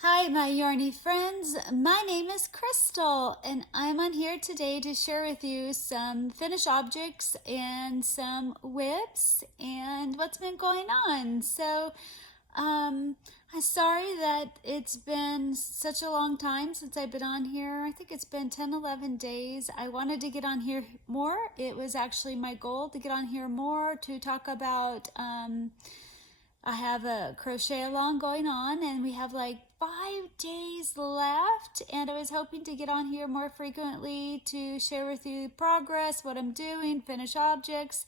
Hi, my yarny friends. My name is Crystal, and I'm on here today to share with you some finished objects and some WIPS and what's been going on. I'm sorry that it's been such a long time since I've been on here. I think it's been 10, 11 days. I wanted to get on here more. It was actually my goal to get on here more to talk about I have a crochet along going on, and we have like 5 days left, and I was hoping to get on here more frequently to share with you progress, what I'm doing, finish objects.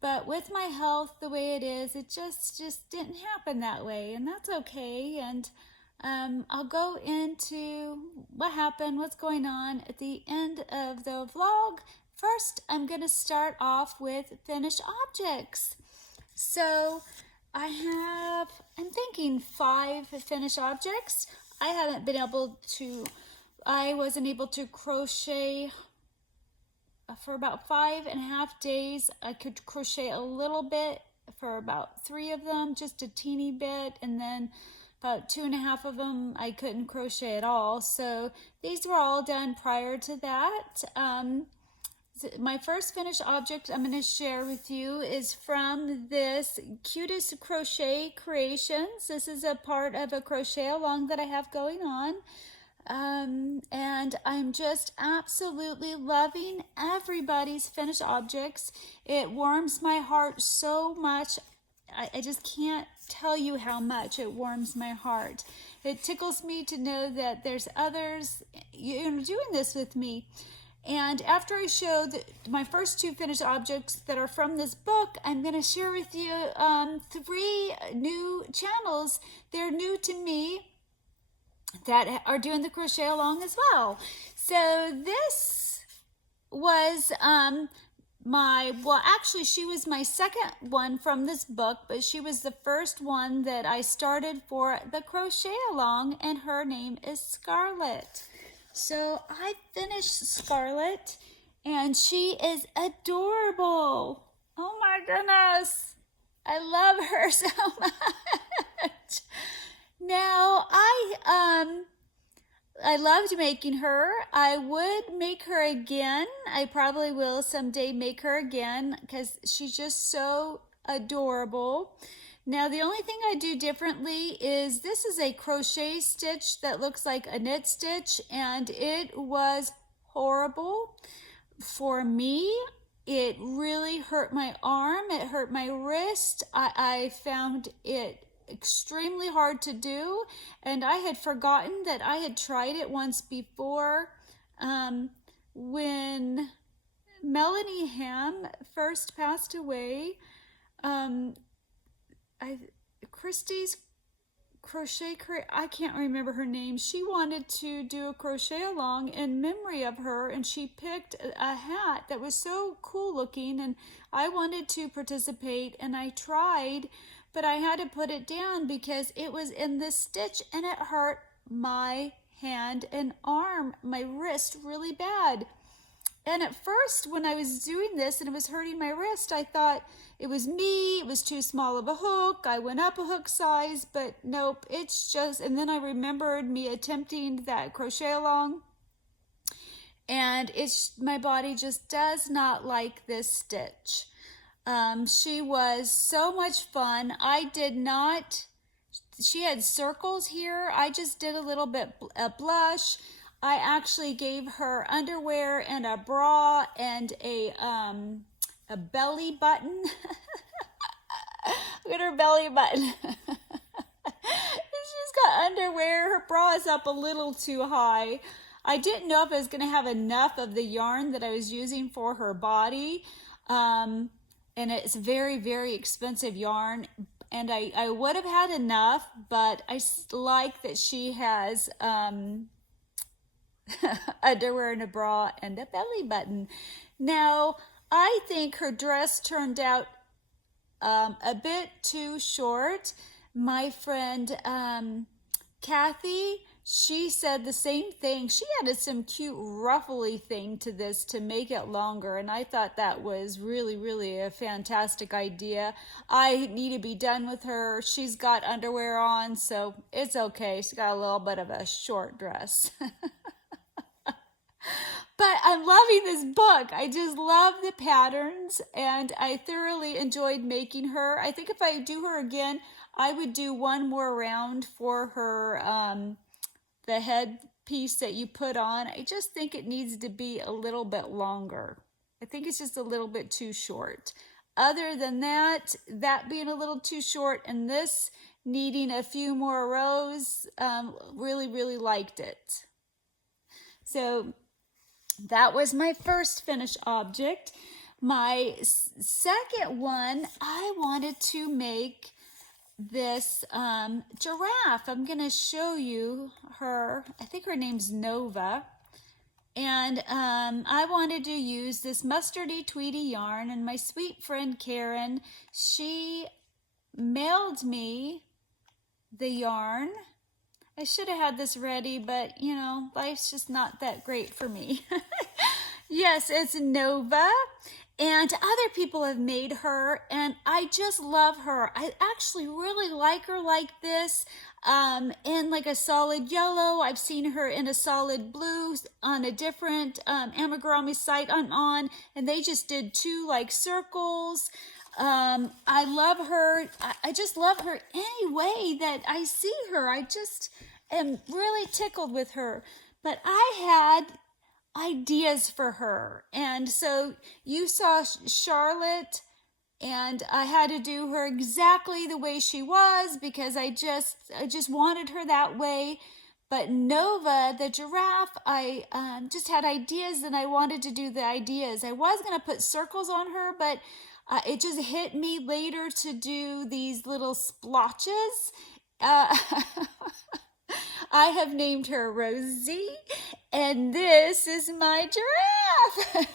But with my health the way it is, it just didn't happen that way, and that's okay. And I'll go into what happened, what's going on at the end of the vlog. First, I'm going to start off with finished objects. So I'm thinking 5 finished objects. I wasn't able to crochet for about 5.5 days. I could crochet a little bit for about 3 of them, just a teeny bit, and then about 2.5 of them I couldn't crochet at all. So these were all done prior to that. My first finished object I'm going to share with you is from this Cutest Crochet Creations. This is a part of a crochet along that I have going on. And I'm just absolutely loving everybody's finished objects. It warms my heart so much. I just can't tell you how much it warms my heart. It tickles me to know that there's others doing this with me. And after I show my first 2 finished objects that are from this book, I'm going to share with you 3 new channels. They're new to me that are doing the crochet along as well. So this was actually she was my second one from this book, but she was the first one that I started for the crochet along, and her name is Scarlett. So I finished Scarlett, and she is adorable. Oh my goodness. I love her so much. Now, I loved making her. I would make her again. I probably will someday make her again because she's just so adorable. Now, the only thing I do differently is this is a crochet stitch that looks like a knit stitch, and it was horrible for me. It really hurt my arm. It hurt my wrist. I found it extremely hard to do, and I had forgotten that I had tried it once before when Melanie Ham first passed away. Christy's crochet, I can't remember her name. She wanted to do a crochet along in memory of her, and she picked a hat that was so cool looking, and I wanted to participate, and I tried, but I had to put it down because it was in this stitch, and it hurt my hand and arm, my wrist really bad. And at first, when I was doing this and it was hurting my wrist, I thought it was me, it was too small of a hook. I went up a hook size, but nope, it's just, and then I remembered me attempting that crochet along, and my body just does not like this stitch. She was so much fun. She had circles here. I just did a little bit of blush. I actually gave her underwear and a bra and a belly button. Look at her belly button. She's got underwear. Her bra is up a little too high. I didn't know if I was going to have enough of the yarn that I was using for her body. And it's very, very expensive yarn. And I would have had enough, but I like that she has underwear and a bra and a belly button. Now, I think her dress turned out a bit too short. My friend Kathy, she said the same thing. She added some cute ruffly thing to this to make it longer, and I thought that was really, really a fantastic idea. I need to be done with her. She's got underwear on, so it's okay. She's got a little bit of a short dress. But I'm loving this book. I just love the patterns, and I thoroughly enjoyed making her. I think if I do her again, I would do one more round for her, the head piece that you put on. I just think it needs to be a little bit longer. I think it's just a little bit too short. Other than that, that being a little too short and this needing a few more rows, really, really liked it. So that was my first finished object. My second one, I wanted to make this giraffe. I'm going to show you her. I think her name's Nova. And I wanted to use this mustardy tweedy yarn. And my sweet friend Karen, she mailed me the yarn. I should have had this ready, but you know, life's just not that great for me. Yes, it's Nova, and other people have made her, and I just love her. I actually really like her like this, in like a solid yellow. I've seen her in a solid blue on a different amigurumi site I'm on, and they just did two like circles. I love her. I just love her any way that I see her. I just am really tickled with her. But I had ideas for her. And so you saw Scarlett, and I had to do her exactly the way she was because I just wanted her that way. But Nova, the giraffe, I just had ideas and I wanted to do the ideas. I was going to put circles on her, but it just hit me later to do these little splotches. I have named her Rosie, and this is my giraffe. Look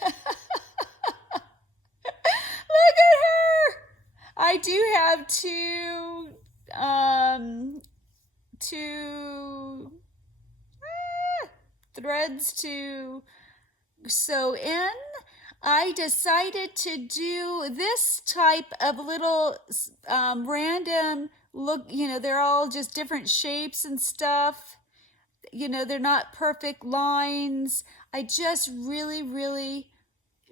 at her. I do have two threads to sew in. I decided to do this type of little random look, you know, they're all just different shapes and stuff. You know, they're not perfect lines. I just really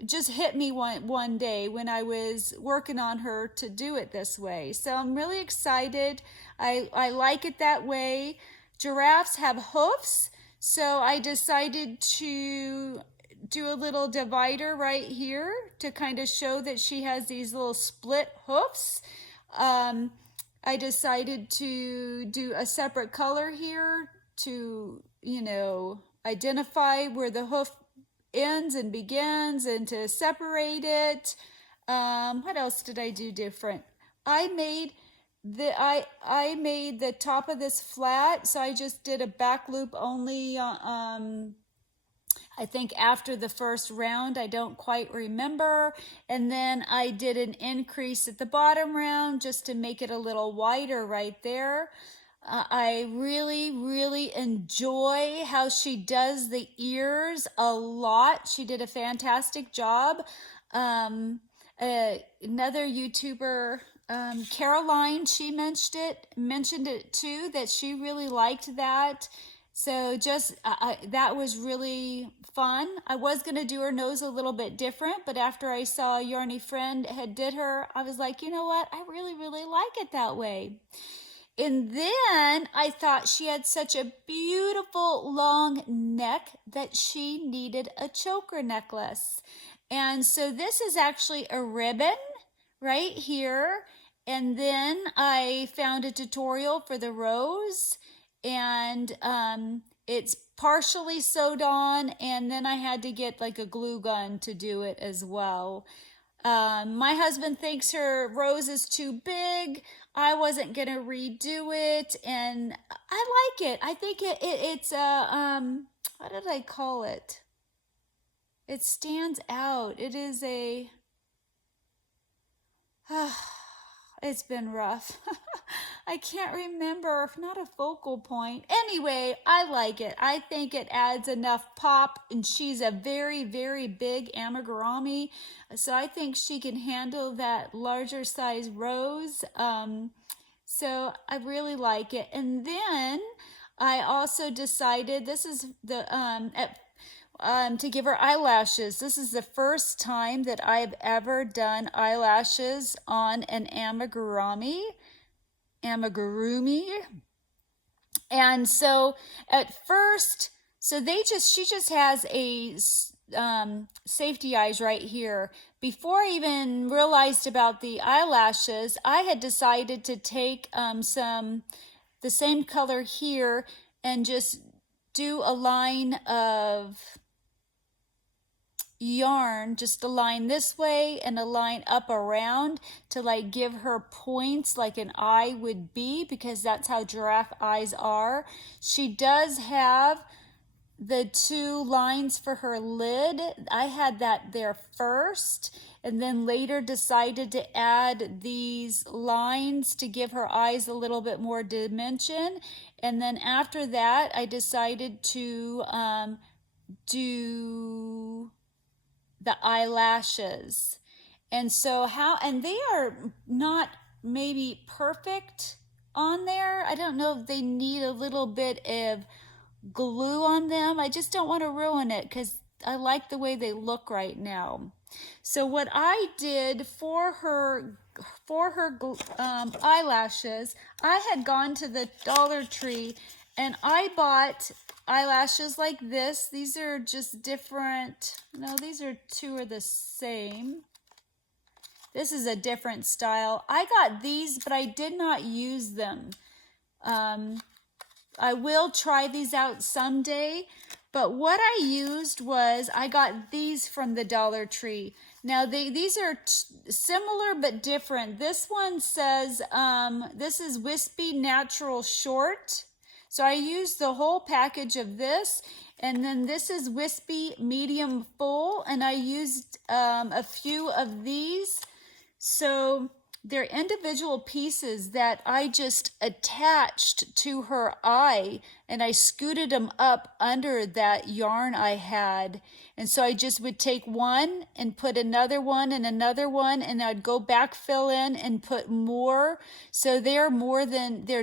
just hit me one day when I was working on her to do it this way. So I'm really excited. I like it that way. Giraffes have hoofs, so I decided to do a little divider right here to kind of show that she has these little split hoofs. I decided to do a separate color here to, you know, identify where the hoof ends and begins and to separate it. What else did I do different? I made the top of this flat, so I just did a back loop only. I think after the first round, I don't quite remember. And then I did an increase at the bottom round just to make it a little wider right there. I really enjoy how she does the ears a lot. She did a fantastic job. Another YouTuber, Caroline, she mentioned it too, that she really liked that. So just that was really fun. I was going to do her nose a little bit different, but after I saw Yarny Friend had did her, I was like, you know what? I really like it that way. And then I thought she had such a beautiful long neck that she needed a choker necklace. And so this is actually a ribbon right here. And then I found a tutorial for the rose, and it's partially sewed on, and then I had to get like a glue gun to do it as well. My husband thinks her rose is too big. I wasn't gonna redo it, and I like it. I think it's a what did I call it? It stands out. It is a it's been rough. I can't remember, not a focal point. Anyway, I like it. I think it adds enough pop, and she's a very, very big amigurumi. So I think she can handle that larger size rose. So I really like it. And then I also decided, this is the, to give her eyelashes. This is the first time that I've ever done eyelashes on an amigurumi. And so at first, so she just has a safety eyes right here. Before I even realized about the eyelashes, I had decided to take the same color here and just do a line of yarn, just a line this way and a line up around to like give her points like an eye would be, because that's how giraffe eyes are. She does have the 2 lines for her lid. I had that there first, and then later decided to add these lines to give her eyes a little bit more dimension. And then after that, I decided to do the eyelashes. And so and they are not maybe perfect on there. I don't know if they need a little bit of glue on them. I just don't want to ruin it because I like the way they look right now. So what I did for her eyelashes, I had gone to the Dollar Tree and I bought eyelashes like this. These are just different. No, these are 2 are the same. This is a different style. I got these, but I did not use them. I will try these out someday, but what I used was, I got these from the Dollar Tree. Now these are similar but different. This one says, this is Wispy Natural Short. So I used the whole package of this, and then this is Wispy Medium Full, and I used a few of these. So they're individual pieces that I just attached to her eye, and I scooted them up under that yarn I had. And so I just would take one and put another one and another one, and I'd go back, fill in, and put more. So they're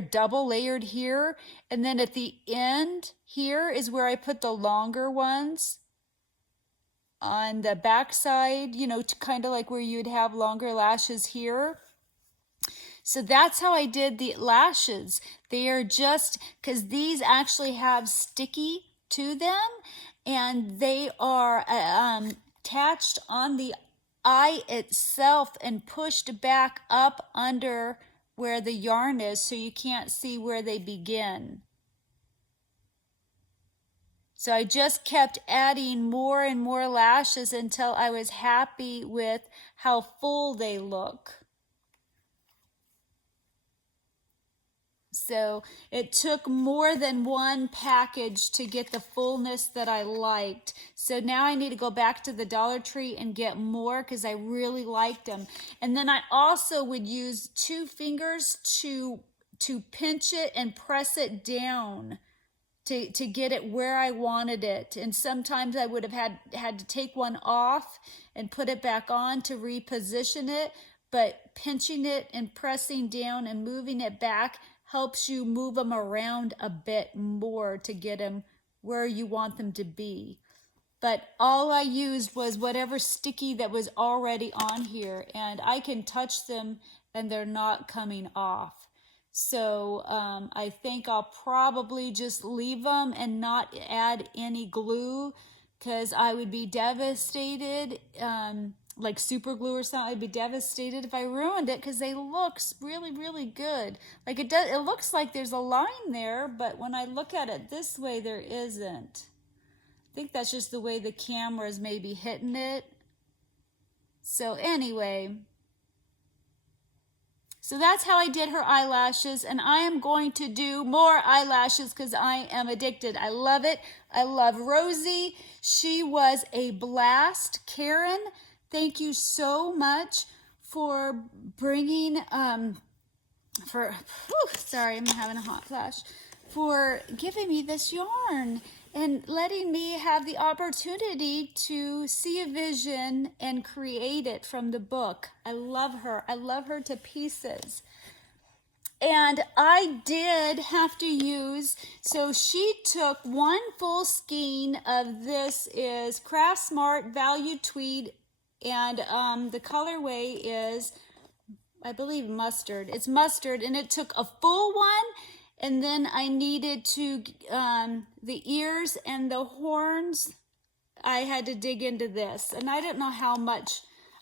double layered here. And then at the end here is where I put the longer ones on the back side, you know, kind of like where you'd have longer lashes here. So that's how I did the lashes. They are just, because these actually have sticky to them, and they are attached on the eye itself and pushed back up under where the yarn is, so you can't see where they begin. So I just kept adding more and more lashes until I was happy with how full they look. So it took more than one package to get the fullness that I liked. So now I need to go back to the Dollar Tree and get more because I really liked them. And then I also would use 2 fingers to pinch it and press it down to get it where I wanted it. And sometimes I would have had to take one off and put it back on to reposition it. But pinching it and pressing down and moving it back helps you move them around a bit more to get them where you want them to be. But all I used was whatever sticky that was already on here, and I can touch them and they're not coming off. So I think I'll probably just leave them and not add any glue, because I would be devastated, like super glue or something. I'd be devastated if I ruined it, because they look really, really good. Like it looks like there's a line there, but when I look at it this way, there isn't. I think that's just the way the camera is maybe hitting it. So anyway, so that's how I did her eyelashes, and I am going to do more eyelashes because I am addicted. I love it. I love Rosie. She was a blast. Karen, thank you so much for bringing, sorry, I'm having a hot flash, for giving me this yarn and letting me have the opportunity to see a vision and create it from the book. I love her. I love her to pieces. And I did have to use, so she took one full skein of this is Craft Smart Value Tweed, and the colorway is, I believe, mustard. It's mustard, and it took a full one, and then I needed to, the ears and the horns, I had to dig into this, and I don't know how much,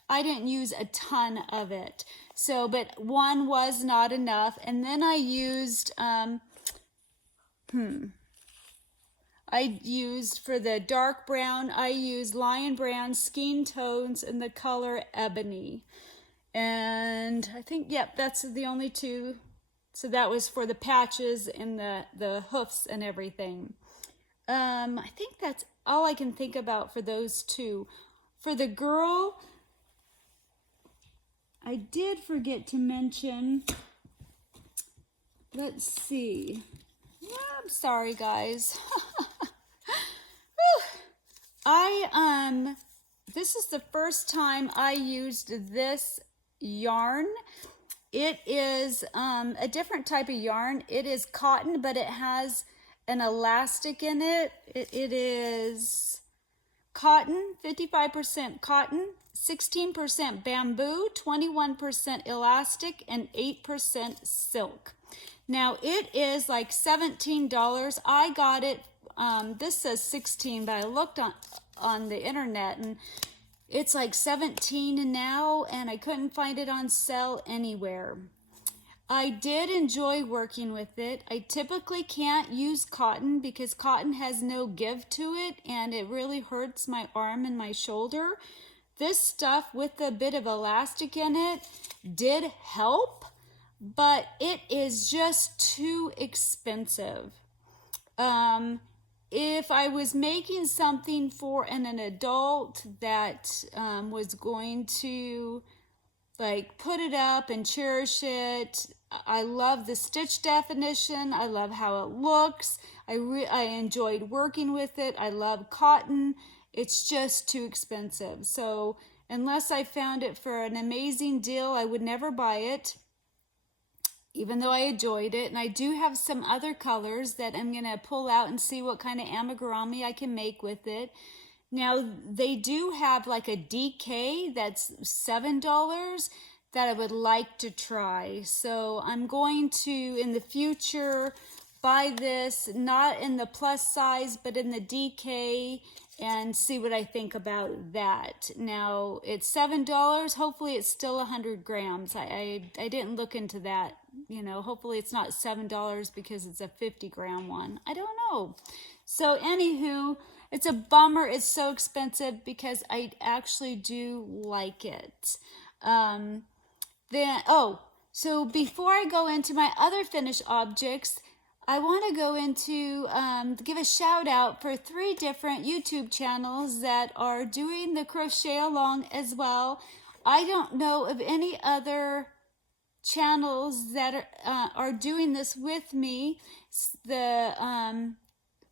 I didn't use a ton of it. So, but one was not enough. And then I used, for the dark brown, I used Lion Brand Skein Tones in the color Ebony. And I think, yep, that's the only two. So that was for the patches and the hoofs and everything. I think that's all I can think about for those two. For the girl, I did forget to mention, let's see. Yeah, I'm sorry, guys. This is the first time I used this yarn. It is a different type of yarn. It is cotton, but it has an elastic in it. It is cotton, 55% cotton, 16% bamboo, 21% elastic, and 8% silk. Now it is like $17. I got it, this says 16, but I looked on the internet and it's like 17 now, and I couldn't find it on sale anywhere. I did enjoy working with it. I typically can't use cotton because cotton has no give to it and it really hurts my arm and my shoulder. This stuff with a bit of elastic in it did help, but it is just too expensive. If I was making something for an adult that was going to like put it up and cherish it, I love the stitch definition. I love how it looks. I enjoyed working with it. I love cotton. It's just too expensive. So unless I found it for an amazing deal, I would never buy it, even though I enjoyed it. And I do have some other colors that I'm going to pull out and see what kind of amigurumi I can make with it. Now, they do have like a DK that's $7 that I would like to try. So I'm going to, in the future, buy this, not in the plus size, but in the DK, and see what I think about that. Now, it's $7. Hopefully it's still 100 grams. I didn't look into that. You know, hopefully it's not $7 because it's a 50-gram one. I don't know. So anywho, it's a bummer. It's so expensive because I actually do like it. So before I go into my other finished objects, I want to go into, give a shout out for 3 different YouTube channels that are doing the crochet along as well. I don't know of any other channels that are doing this with me.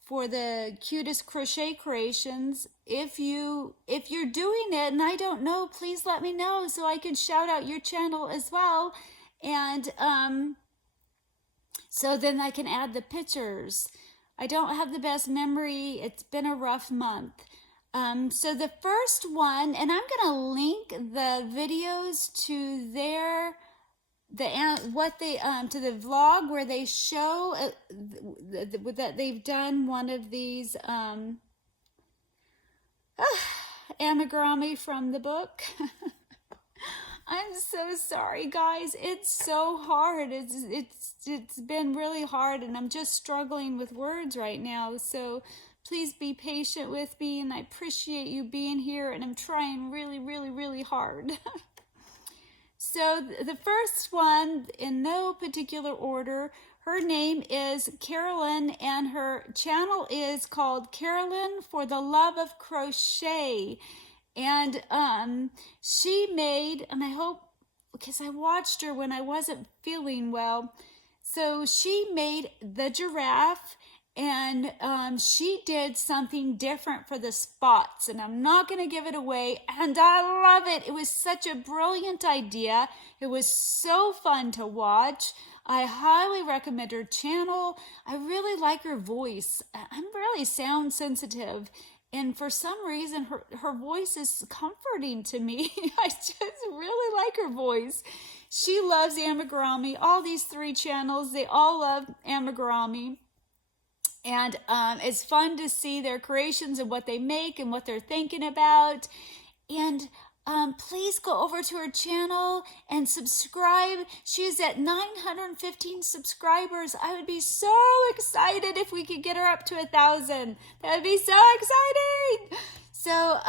For the Cutest crochet creations, if you're doing it and I don't know, please let me know so I can shout out your channel as well, and so then I can add the pictures. I don't have the best memory. It's been a rough month. So the first one, and I'm gonna link the videos to their to the vlog where they show that they've done one of these amigurumi from the book. I'm so sorry, guys. It's so hard. It's been really hard, and I'm just struggling with words right now. So please be patient with me, and I appreciate you being here, and I'm trying really, really, really hard. So the first one, in no particular order, her name is Carolyn, and her channel is called Carolyn for the Love of Crochet. And she made, and I hope because I watched her when I wasn't feeling well. So she made the giraffe, and she did something different for the spots, and I'm not going to give it away, and I love it. It was such a brilliant idea. It was so fun to watch. I highly recommend her channel. I really like her voice. I'm really sound sensitive, and for some reason her voice is comforting to me. I just really like her voice. She loves amigurumi. All these 3 channels, they all love amigurumi. And it's fun to see their creations and what they make and what they're thinking about. And please go over to her channel and subscribe. She's at 915 subscribers. I would be so excited if we could get her up to 1,000. That would be so exciting. So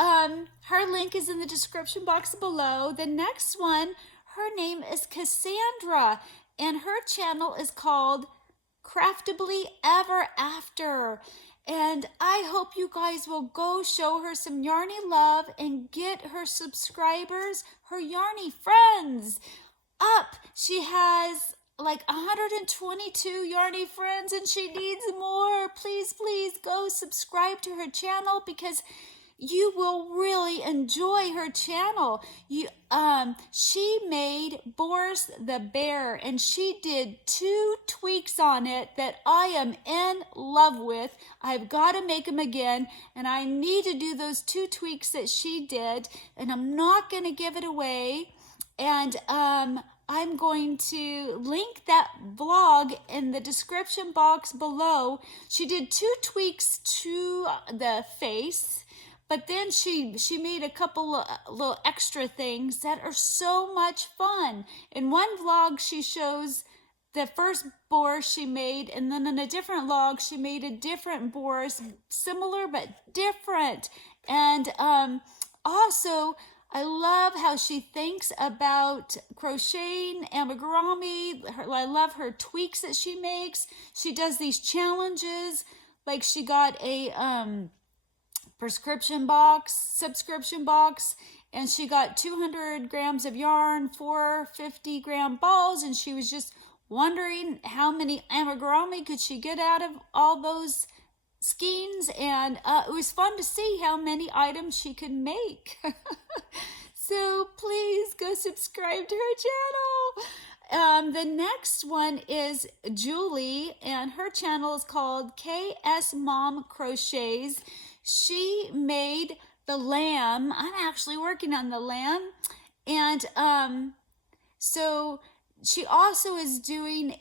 her link is in the description box below. The next one, her name is Cassandra, and her channel is called Craftably Ever After. And I hope you guys will go show her some yarny love and get her subscribers, her yarny friends, up. She has like 122 yarny friends and she needs more. Please, please go subscribe to her channel because you will really enjoy her channel. She made Boris the bear, and she did 2 tweaks on it that I am in love with. I've got to make them again, and I need to do those 2 tweaks that she did, and I'm not going to give it away. And I'm going to link that vlog in the description box below. She did 2 tweaks to the face, but then she made a couple little extra things that are so much fun. In one vlog, she shows the first Boris she made, and then in a different vlog, she made a different Boris, similar but different. And also, I love how she thinks about crocheting, amigurumi. I love her tweaks that she makes. She does these challenges, like she got a subscription box, and she got 200 grams of yarn, 4 50-gram balls, and she was just wondering how many amigurumi could she get out of all those skeins, and it was fun to see how many items she could make. So please go subscribe to her channel. The next one is Julie, and her channel is called Mom Crochets. She made the lamb. I'm actually working on the lamb. And so she also is doing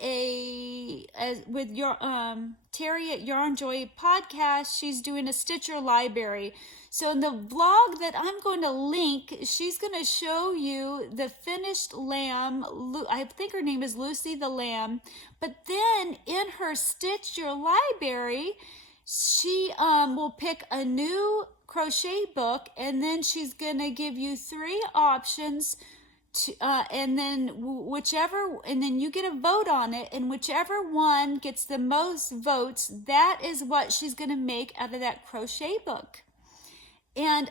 with your Terry at Yarn Joy podcast, she's doing a Stitcher library. So in the vlog that I'm going to link, she's going to show you the finished lamb. I think her name is Lucy the Lamb. But then in her Stitch Your library, she will pick a new crochet book, and then she's going to give you 3 options to, and then you get a vote on it, and whichever one gets the most votes, that is what she's going to make out of that crochet book. And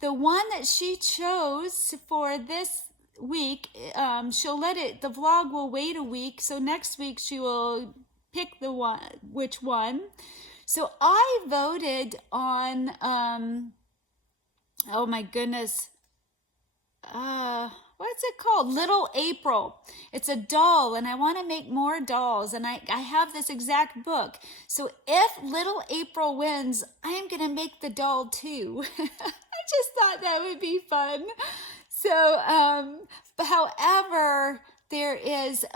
the one that she chose for this week, the vlog will wait a week, so next week she will pick which one. So I voted on, oh my goodness, what's it called? Little April. It's a doll, and I want to make more dolls, and I have this exact book. So if Little April wins, I am going to make the doll too. I just thought that would be fun. So, but however, there is,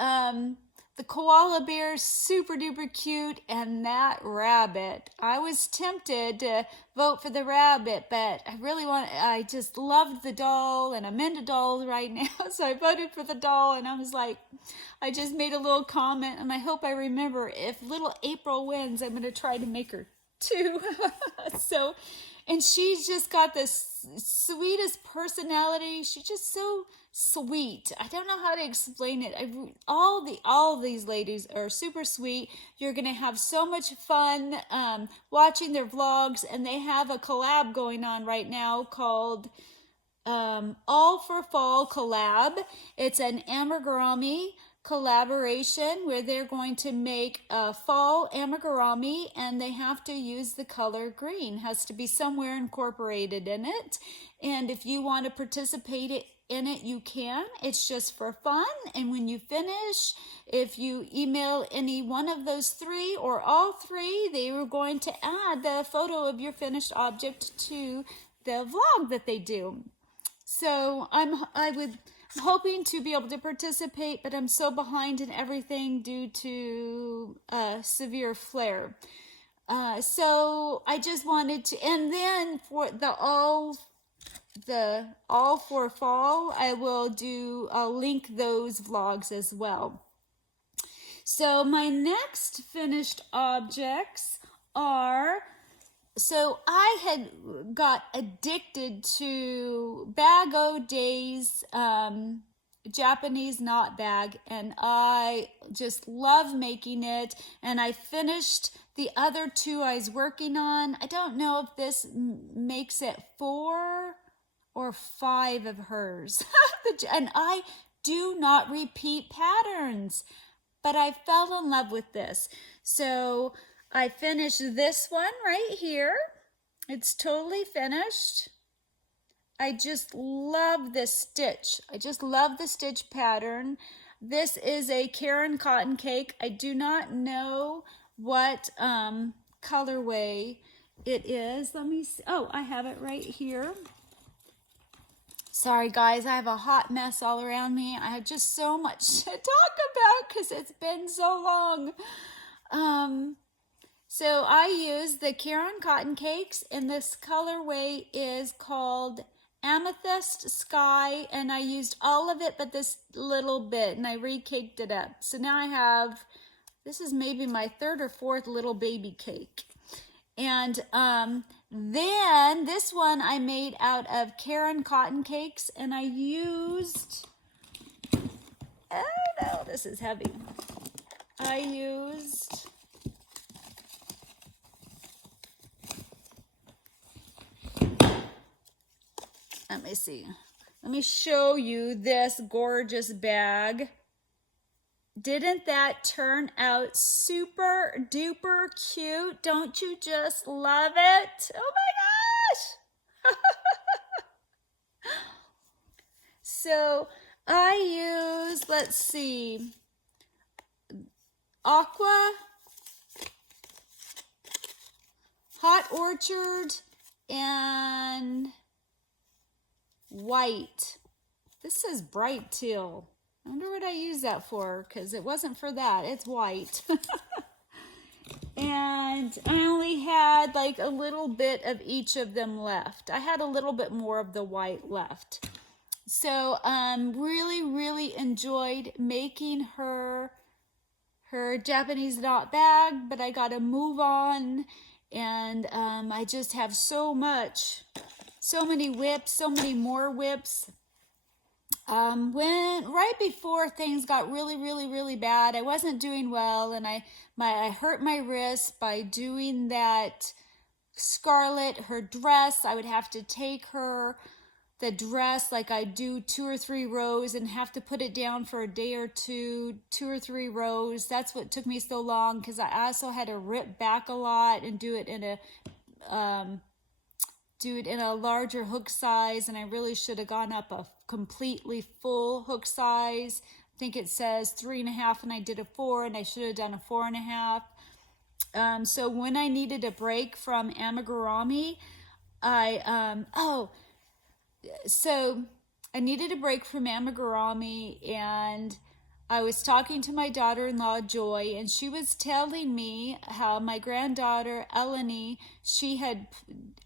the koala bear is super duper cute, and that rabbit. I was tempted to vote for the rabbit, but I just loved the doll, and I'm into dolls right now, so I voted for the doll, and I was like, I just made a little comment, and I hope I remember if Little April wins, I'm going to try to make her too. So, and she's just got the sweetest personality. She's just so sweet. I don't know how to explain it. All these ladies are super sweet. You're gonna have so much fun watching their vlogs, and they have a collab going on right now called All for Fall collab. It's an amigurumi collaboration where they're going to make a fall amigurumi, and they have to use the color green. Has to be somewhere incorporated in it. And if you want to participate in it, you can. It's just for fun. And when you finish, if you email any one of those three or all three, they are going to add the photo of your finished object to the vlog that they do. So I'm hoping to be able to participate, but I'm so behind in everything due to severe flare. So I just wanted to, and then for the all for fall, I'll link those vlogs as well. So my next finished objects are, so I had got addicted to Bag O Day's Japanese knot bag, and I just love making it, and I finished the other two I was working on. I don't know if this makes it 4 or 5 of hers. And I do not repeat patterns, but I fell in love with this. So I finished this one right here. It's totally finished. I just love this stitch. I just love the stitch pattern. This is a Karen cotton cake. I do not know what colorway it is. Let me see. Oh, I have it right here. Sorry guys, I have a hot mess all around me. I have just so much to talk about because it's been so long. So I used the Karen cotton cakes, and this colorway is called Amethyst Sky, and I used all of it but this little bit, and I re-caked it up. So now I have, this is maybe my 3rd or 4th little baby cake. And then this one I made out of Karen cotton cakes, and I used, oh no, this is heavy. I used let me see. Let me show you this gorgeous bag. Didn't that turn out super duper cute? Don't you just love it? Oh my gosh! So I used, let's see, Aqua, Hot Orchard, and white. This says bright teal. I wonder what I use that for, because it wasn't for that. It's white. And I only had like a little bit of each of them left. I had a little bit more of the white left. So really enjoyed making her Japanese knot bag, but I got to move on, and I just have so many WIPs, so many more WIPs. When right before things got really bad, I wasn't doing well, and I hurt my wrist by doing that Scarlett, her dress. I would have to take the dress, like I do 2 or 3 rows, and have to put it down for a day or two, 2 or 3 rows. That's what took me so long, because I also had to rip back a lot and do it in a larger hook size, and I really should have gone up a completely full hook size. I think it says 3.5, and I did a 4, and I should have done a 4.5. So when I needed a break from amigurumi, so I needed a break from amigurumi, and I was talking to my daughter-in-law, Joy, and she was telling me how my granddaughter, Eleni, she had,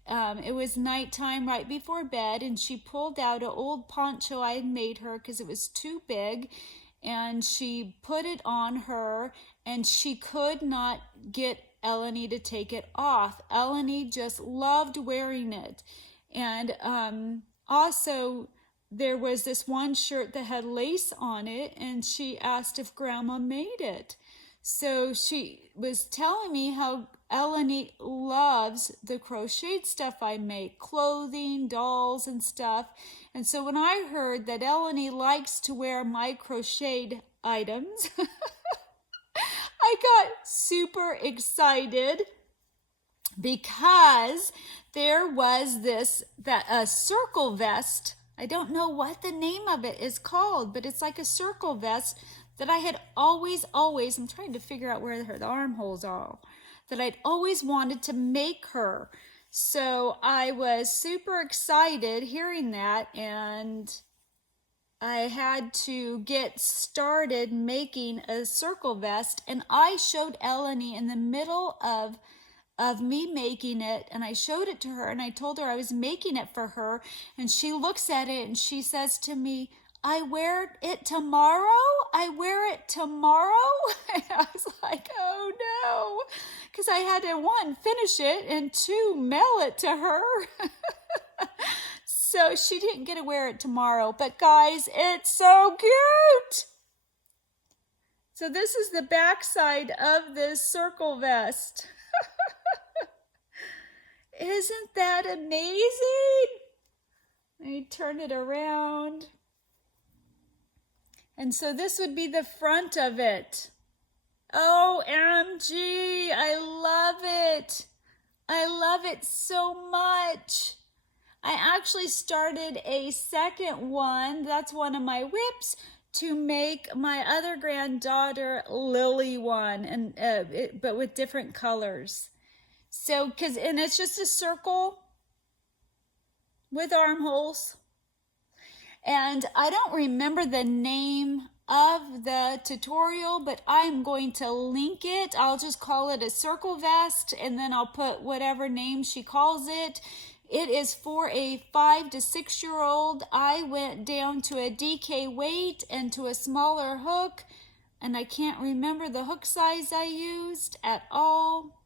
it was nighttime right before bed, and she pulled out an old poncho I had made her because it was too big, and she put it on her, and she could not get Eleni to take it off. Eleni just loved wearing it. And also, there was this one shirt that had lace on it, and she asked if Grandma made it. So she was telling me how Eleni loves the crocheted stuff I make, clothing, dolls, and stuff. And so when I heard that Eleni likes to wear my crocheted items, I got super excited because there was a circle vest. I don't know what the name of it is called, but it's like a circle vest that I had always, I'm trying to figure out where the armholes are, that I'd always wanted to make her. So I was super excited hearing that, and I had to get started making a circle vest, and I showed Eleni in the middle of me making it, and I showed it to her, and I told her I was making it for her, and she looks at it and she says to me, I wear it tomorrow? I wear it tomorrow? And I was like, oh no, because I had to, one, finish it, and two, mail it to her. So she didn't get to wear it tomorrow, but guys, it's so cute. So this is the back side of this circle vest. Isn't that amazing? Let me turn it around. And so this would be the front of it. OMG, I love it. I love it so much. I actually started a second one, that's one of my WIPS, to make my other granddaughter Lily one, and but with different colors. So, and it's just a circle with armholes. And I don't remember the name of the tutorial, but I'm going to link it. I'll just call it a circle vest, and then I'll put whatever name she calls it. It is for a 5 to 6 year old. I went down to a DK weight and to a smaller hook, and I can't remember the hook size I used at all.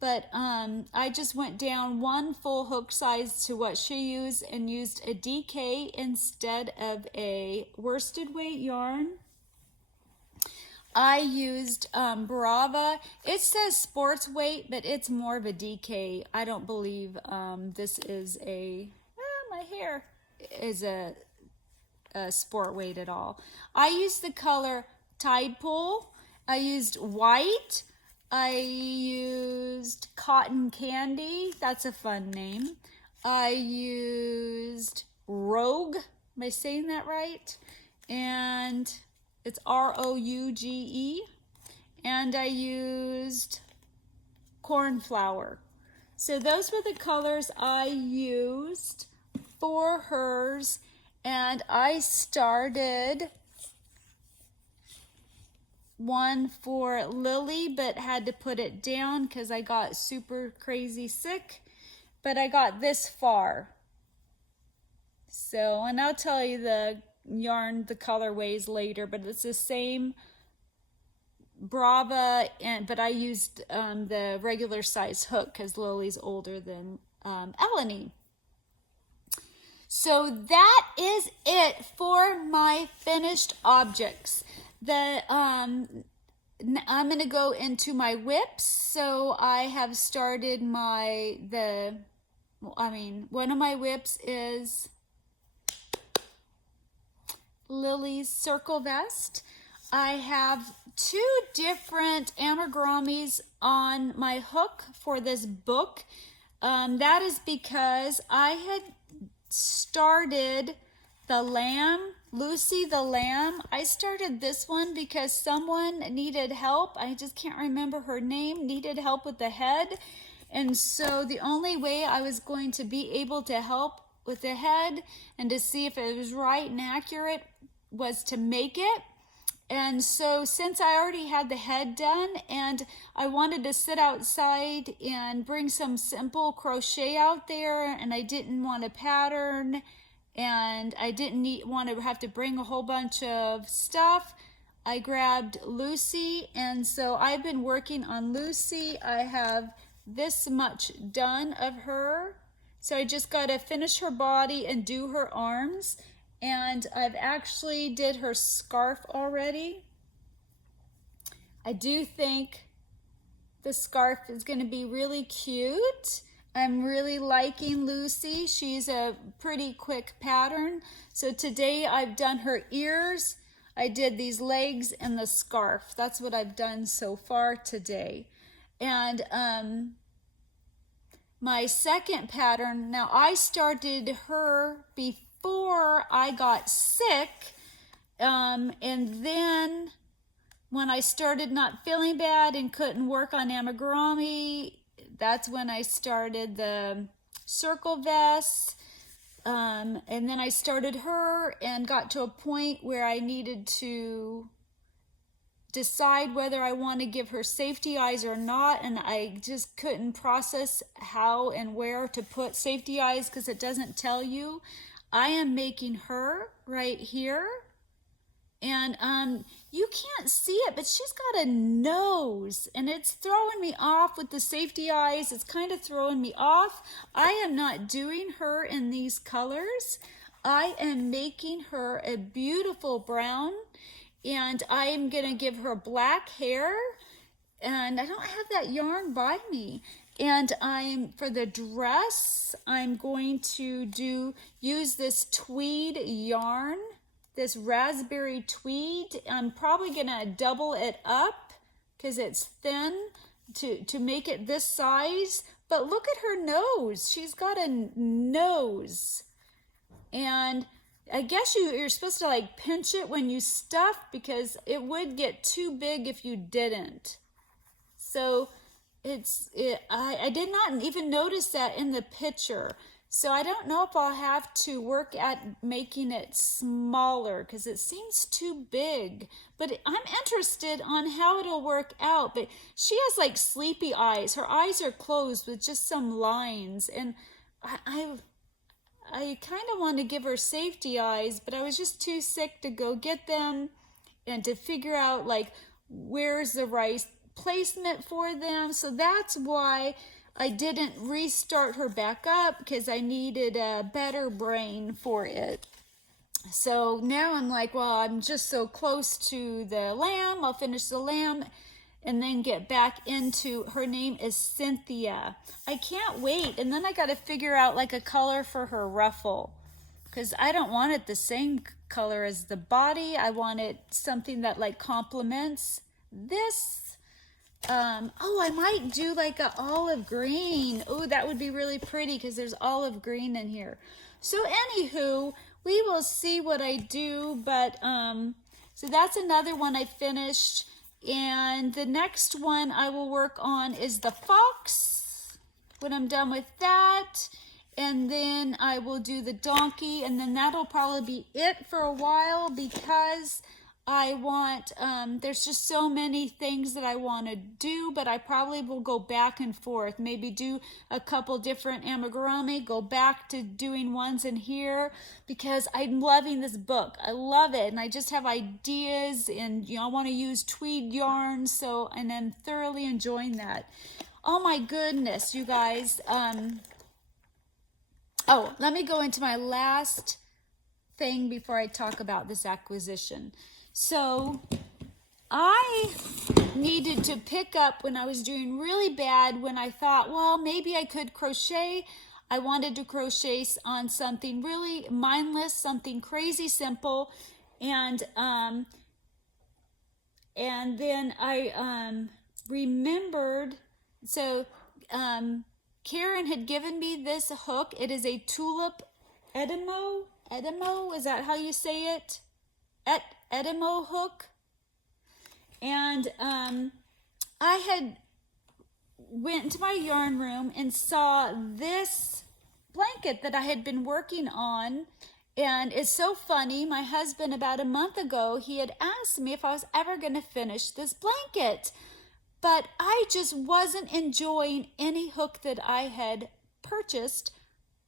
But I just went down one full hook size to what she used and used a DK instead of a worsted weight yarn. I used Brava. It says sports weight, but it's more of a DK. I don't believe this is my hair is a sport weight at all. I used the color Tide Pool. I used white. I used Cotton Candy. That's a fun name. I used Rogue. Am I saying that right? And it's ROUGE. And I used Cornflower. So those were the colors I used for hers. And I started one for Lily, but had to put it down because I got super crazy sick. But I got this far. So, and I'll tell you the yarn, the colorways later, but it's the same Brava, but I used the regular size hook because Lily's older than Eleni. So that is it for my finished objects. I'm going to go into my WIPS. So I have started one of my WIPS is Lily's circle vest. I have 2 different amigurumis on my hook for this book. That is because I had started the lamb, Lucy the lamb. I started this one because someone needed help. I just can't remember her name, needed help with the head. And so the only way I was going to be able to help with the head and to see if it was right and accurate was to make it. And so since I already had the head done and I wanted to sit outside and bring some simple crochet out there, and I didn't want a pattern, and I didn't want to have to bring a whole bunch of stuff, I grabbed Lucy. And so I've been working on Lucy. I have this much done of her. So I just got to finish her body and do her arms. And I've actually did her scarf already. I do think the scarf is going to be really cute. I'm really liking Lucy. She's a pretty quick pattern. So today I've done her ears, I did these legs, and the scarf. That's what I've done so far today. And my second pattern, now I started her before I got sick, and then when I started not feeling bad and couldn't work on amigurumi, that's when I started the circle vest. And then I started her and got to a point where I needed to decide whether I want to give her safety eyes or not, and I just couldn't process how and where to put safety eyes because it doesn't tell you. I am making her right here, and you can't see it, but she's got a nose and it's throwing me off with the safety eyes. It's kind of throwing me off. I am not doing her in these colors. I am making her a beautiful brown, and I am gonna give her black hair, and I don't have that yarn by me. And for the dress, I'm going to use this tweed yarn, this raspberry tweed. I'm probably gonna double it up because it's thin to make it this size. But look at her nose. She's got a nose. And I guess you're supposed to like pinch it when you stuff because it would get too big if you didn't. So I did not even notice that in the picture. So I don't know if I'll have to work at making it smaller because it seems too big. But I'm interested on how it'll work out. But she has like sleepy eyes. Her eyes are closed with just some lines. And I kind of want to give her safety eyes, but I was just too sick to go get them and to figure out like where's the right placement for them. So that's why I didn't restart her back up, because I needed a better brain for it. So now I'm like, well, I'm just so close to the lamb. I'll finish the lamb and then get back into, her name is Cynthia. I can't wait. And then I got to figure out like a color for her ruffle, because I don't want it the same color as the body. I want it something that like complements this. Oh, I might do like a olive green. Oh, that would be really pretty because there's olive green in here. So anywho, we will see what I do. But so that's another one I finished. And the next one I will work on is the fox when I'm done with that. And then I will do the donkey, and then that'll probably be it for a while, because I want, there's just so many things that I want to do, but I probably will go back and forth, maybe do a couple different amigurumi, go back to doing ones in here, because I'm loving this book. I love it, and I just have ideas, and I want to use tweed yarn, and I'm thoroughly enjoying that. Oh my goodness, you guys. Oh, let me go into my last thing before I talk about this acquisition. So I needed to pick up when I was doing really bad, when I thought, well, maybe I could crochet. I wanted to crochet on something really mindless, something crazy simple. And then I remembered, so Karen had given me this hook. It is a tulip edemo. Edemo, is that how you say it? Edemo hook. And I had went into my yarn room and saw this blanket that I had been working on. And it's so funny, my husband about a month ago, he had asked me if I was ever going to finish this blanket. But I just wasn't enjoying any hook that I had purchased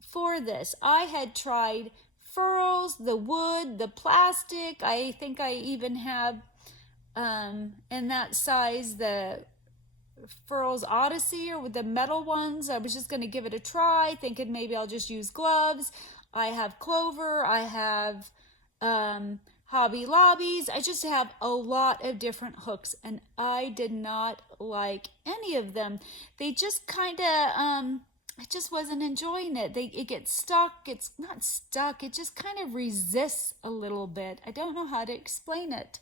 for this. I had tried furls, the wood, the plastic. I think I even have in that size the Furls Odyssey, or with the metal ones. I was just going to give it a try, thinking maybe I'll just use gloves. I have Clover. I have Hobby Lobbies. I just have a lot of different hooks, and I did not like any of them. They just kind of, I just wasn't enjoying it. It gets stuck. It's not stuck. It just kind of resists a little bit. I don't know how to explain it.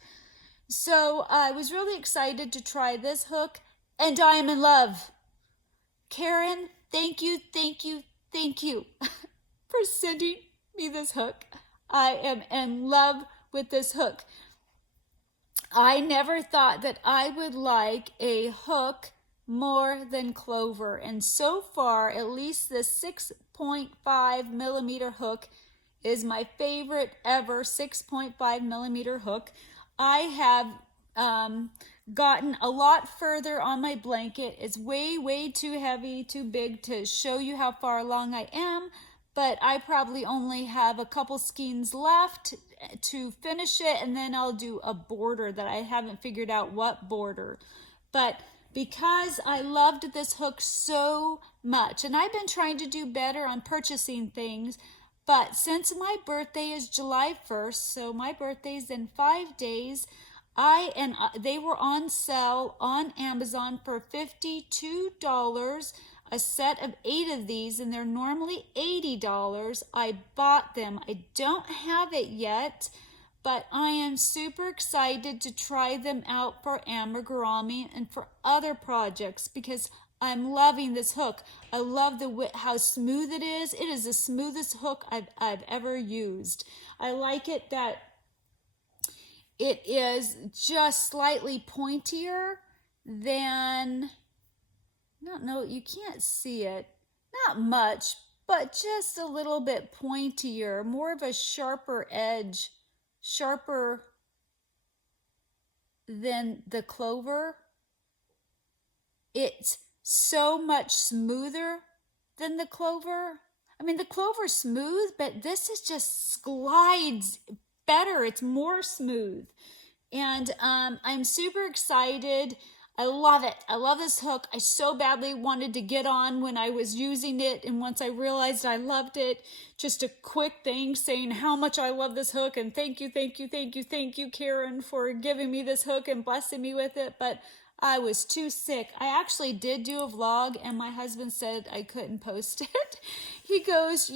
So I was really excited to try this hook, and I am in love. Karen, thank you for sending me this hook. I am in love with this hook. I never thought that I would like a hook more than clover, and so far at least the 6.5 millimeter hook is my favorite ever 6.5 millimeter hook. I have gotten a lot further on my blanket. It's way too heavy, too big to show you how far along I am, but I probably only have a couple skeins left to finish it, and then I'll do a border that I haven't figured out what border. But because I loved this hook so much, and I've been trying to do better on purchasing things, but since my birthday is July 1st, so my birthday's in 5 days, they were on sale on Amazon for $52, a set of 8 of these, and they're normally $80. I bought them. I don't have it yet, but I am super excited to try them out for amigurumi and for other projects because I'm loving this hook. I love how smooth it is. It is the smoothest hook I've ever used. I like it that it is just slightly pointier than, I don't know, you can't see it, not much, but just a little bit pointier, more of a sharper edge, sharper than the clover. It's so much smoother than the clover. I mean, the clover's smooth, but this is just glides better. It's more smooth. And I'm super excited. I love it. I love this hook. I so badly wanted to get on when I was using it. And once I realized I loved it, just a quick thing saying how much I love this hook. And thank you, Karen, for giving me this hook and blessing me with it. But I was too sick. I actually did do a vlog, and my husband said I couldn't post it. He goes,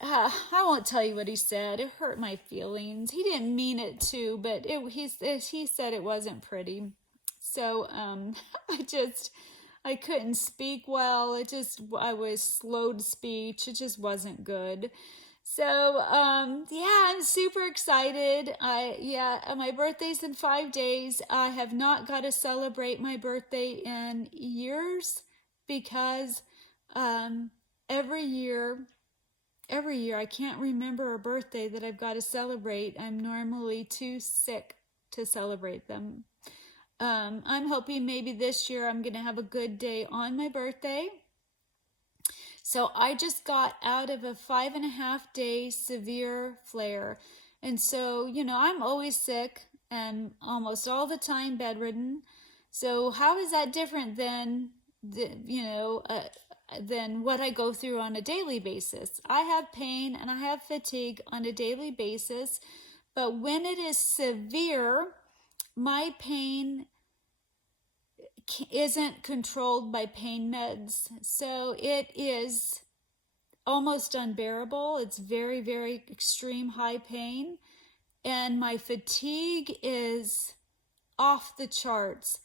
I won't tell you what he said. It hurt my feelings. He didn't mean it to, but he said it wasn't pretty. So I couldn't speak well. I was slow to speech. It just wasn't good. So, yeah, I'm super excited. My birthday's in 5 days. I have not got to celebrate my birthday in years because every year I can't remember a birthday that I've got to celebrate. I'm normally too sick to celebrate them. I'm hoping maybe this year I'm going to have a good day on my birthday. So I just got out of a 5.5 day severe flare. And so, I'm always sick and almost all the time bedridden. So how is that different than what I go through on a daily basis? I have pain and I have fatigue on a daily basis, but when it is severe, my pain isn't controlled by pain meds. So it is almost unbearable. It's very, very extreme high pain. And my fatigue is off the charts.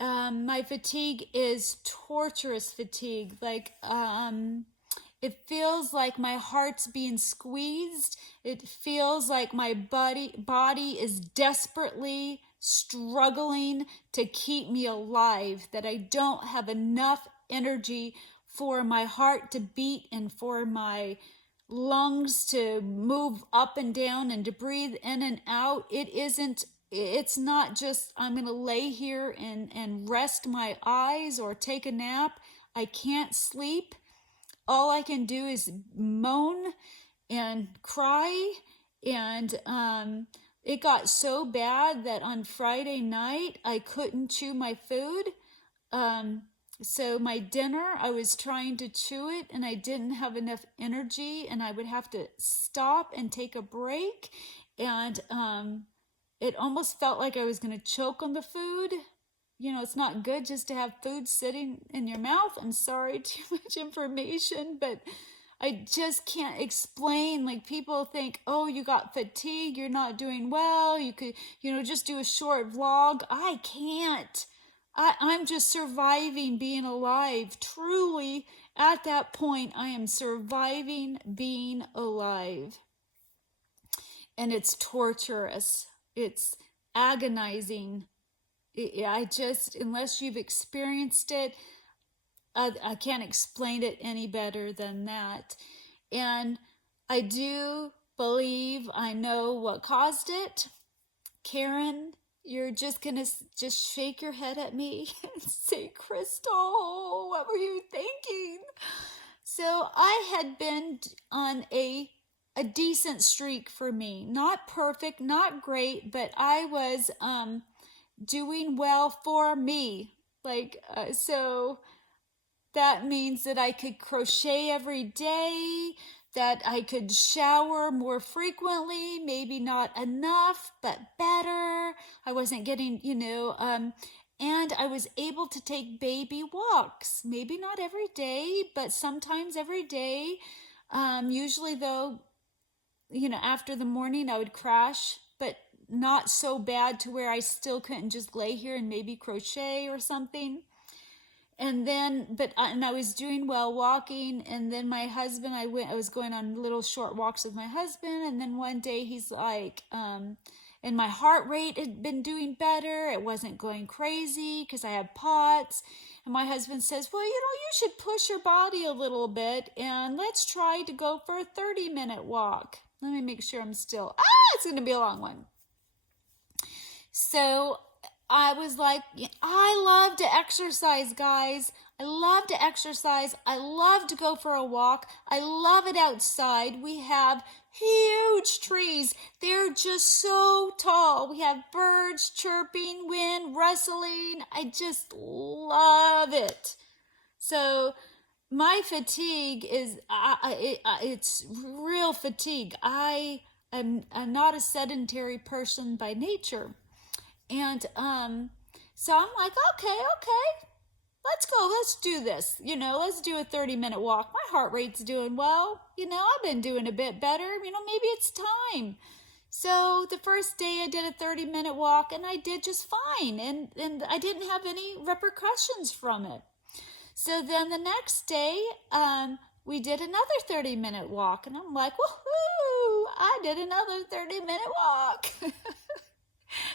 My fatigue is torturous fatigue. It feels like my heart's being squeezed. It feels like my body is desperately struggling to keep me alive, that I don't have enough energy for my heart to beat and for my lungs to move up and down and to breathe in and out. It's not just I'm going to lay here and rest my eyes or take a nap. I can't sleep. All I can do is moan and cry. And it got so bad that on Friday night, I couldn't chew my food. So my dinner, I was trying to chew it and I didn't have enough energy, and I would have to stop and take a break. And it almost felt like I was going to choke on the food. you know, it's not good just to have food sitting in your mouth. I'm sorry, too much information, but I just can't explain. Like, people think, oh, you got fatigue, you're not doing well, you could, you know, just do a short vlog. I can't. I'm just surviving being alive. Truly, at that point, I am surviving being alive. And it's torturous. It's agonizing. I just, unless you've experienced it, I can't explain it any better than that. And I do believe I know what caused it. Karen, you're just gonna just shake your head at me and say, Crystal, what were you thinking? So I had been on a decent streak for me. Not perfect, not great, but I was doing well for me. Like, so that means that I could crochet every day, that I could shower more frequently, maybe not enough, but better. I wasn't getting, you know, and I was able to take baby walks. Maybe not every day, but sometimes every day. Usually though, you know, after the morning I would crash, but not so bad to where I still couldn't just lay here and maybe crochet or something. And then, and I was doing well walking, and then my husband, I was going on little short walks with my husband, and then one day he's like, and my heart rate had been doing better, it wasn't going crazy, because I had POTS, and my husband says, well, you know, you should push your body a little bit, and let's try to go for a 30-minute walk. Let me make sure I'm still, it's going to be a long one. So I was like, I love to exercise, guys. I love to exercise. I love to go for a walk. I love it outside. We have huge trees. They're just so tall. We have birds chirping, wind rustling. I just love it. So my fatigue is, it's real fatigue. I'm not a sedentary person by nature. And so I'm like, okay, let's go, let's do this. You know, let's do a 30-minute walk. My heart rate's doing well. You know, I've been doing a bit better. You know, maybe it's time. So the first day I did a 30-minute walk, and I did just fine. And I didn't have any repercussions from it. So then the next day, we did another 30-minute walk. And I'm like, woohoo, I did another 30-minute walk.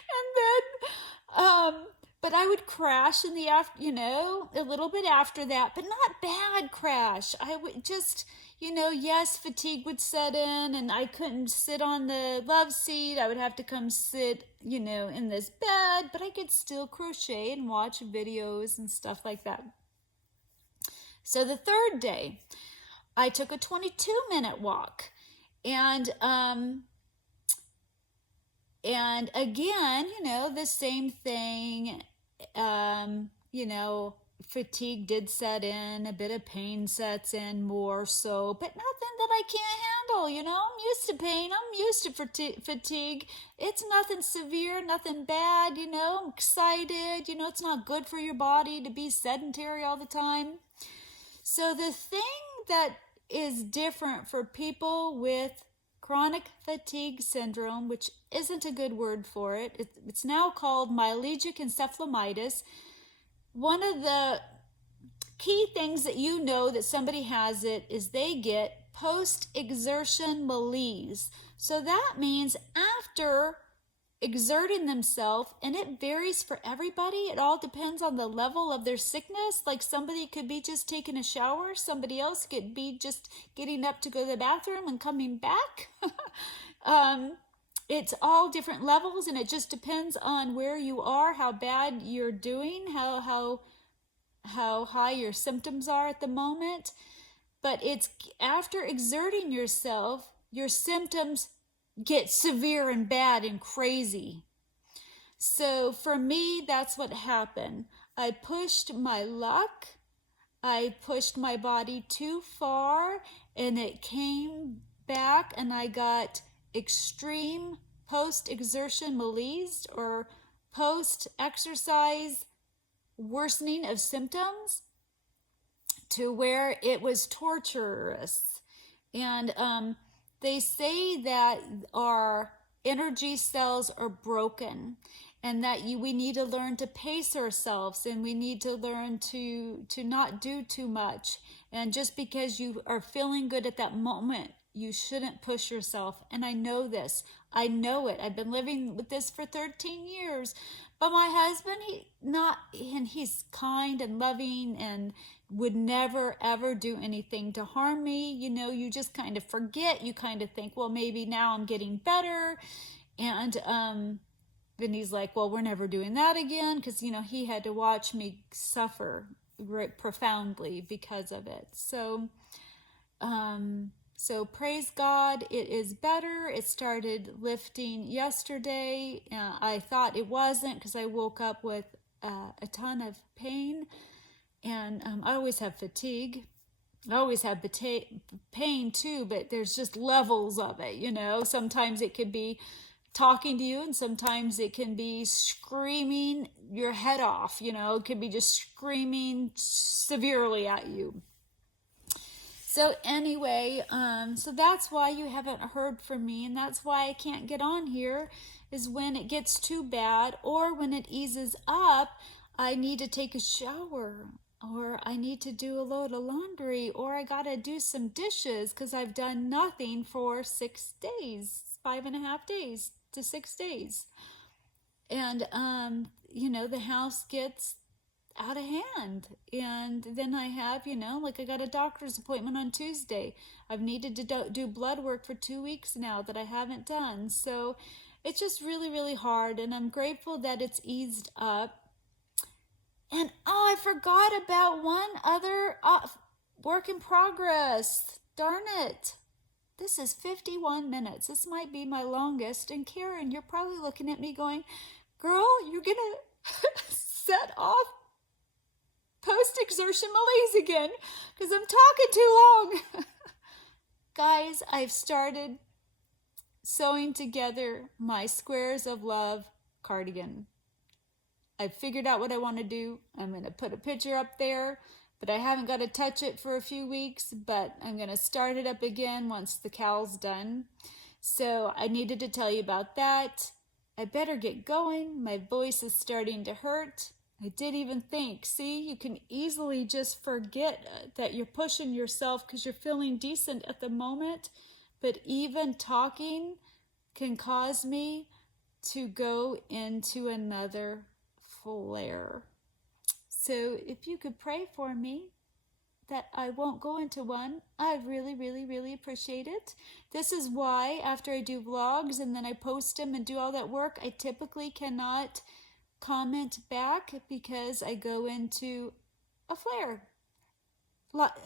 And then, but I would crash in the after, you know, a little bit after that, but not bad crash. I would just, you know, yes, fatigue would set in, and I couldn't sit on the love seat. I would have to come sit, you know, in this bed, but I could still crochet and watch videos and stuff like that. So the third day, I took a 22-minute walk, and again, you know, the same thing, you know, fatigue did set in, a bit of pain sets in more so, but nothing that I can't handle, you know. I'm used to pain, I'm used to fatigue. It's nothing severe, nothing bad, you know. I'm excited, you know, it's not good for your body to be sedentary all the time. So the thing that is different for people with chronic fatigue syndrome, which isn't a good word for it. It's now called myalgic encephalomyelitis. One of the key things that you know that somebody has it is they get post-exertion malaise. So that means after exerting themselves, and it varies for everybody. It all depends on the level of their sickness. Like, somebody could be just taking a shower, somebody else could be just getting up to go to the bathroom and coming back. It's all different levels, and it just depends on where you are, how bad you're doing, how high your symptoms are at the moment. But it's after exerting yourself, your symptoms get severe and bad and crazy. So for me, that's what happened. I pushed my luck. I pushed my body too far, and it came back, and I got extreme post-exertion malaise, or post-exercise worsening of symptoms to where it was torturous. And they say that our energy cells are broken, and that we need to learn to pace ourselves, and we need to learn to not do too much. And just because you are feeling good at that moment, you shouldn't push yourself. And I know this. I know it. I've been living with this for 13 years. But my husband, he's kind and loving and would never ever do anything to harm me. You know, you just kind of forget. You kind of think, well, maybe now I'm getting better. And then he's like, well, we're never doing that again, because, you know, he had to watch me suffer profoundly because of it. So praise God, it is better. It started lifting yesterday. I thought it wasn't, because I woke up with a ton of pain, and I always have fatigue. I always have pain too, but there's just levels of it, you know. Sometimes it could be talking to you, and sometimes it can be screaming your head off, you know. It could be just screaming severely at you. So anyway, so that's why you haven't heard from me, and that's why I can't get on here, is when it gets too bad, or when it eases up, I need to take a shower, or I need to do a load of laundry, or I gotta do some dishes because I've done nothing for 6 days, 5.5 days to 6 days. And, you know, the house gets out of hand. And then I have, you know, like I got a doctor's appointment on Tuesday. I've needed to do blood work for 2 weeks now that I haven't done. So it's just really, really hard. And I'm grateful that it's eased up. And oh, I forgot about one other work in progress. Darn it. This is 51 minutes. This might be my longest. And Karen, you're probably looking at me going, girl, you're going to set off post-exertion malaise again because I'm talking too long. Guys, I've started sewing together my Squares of Love cardigan. I've figured out what I want to do. I'm going to put a picture up there, but I haven't got to touch it for a few weeks, but I'm going to start it up again once the cowl's done. So I needed to tell you about that. I better get going. My voice is starting to hurt. I did even think, see, you can easily just forget that you're pushing yourself because you're feeling decent at the moment, but even talking can cause me to go into another flare. So if you could pray for me that I won't go into one, I'd really, really, really appreciate it. This is why after I do vlogs and then I post them and do all that work, I typically cannot comment back because I go into a flare.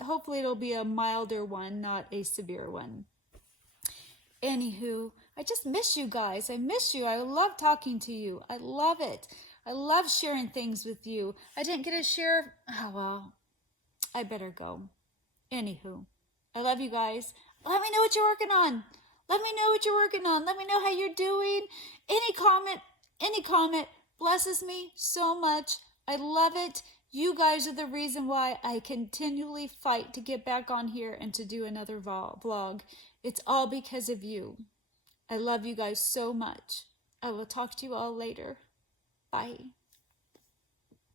Hopefully it'll be a milder one, not a severe one. Anywho, I just miss you guys. I miss you. I love talking to you. I love it. I love sharing things with you. I didn't get to share. Oh, well, I better go. Anywho, I love you guys. Let me know what you're working on. Let me know what you're working on. Let me know how you're doing. Any comment blesses me so much. I love it. You guys are the reason why I continually fight to get back on here and to do another vlog. It's all because of you. I love you guys so much. I will talk to you all later. Bye.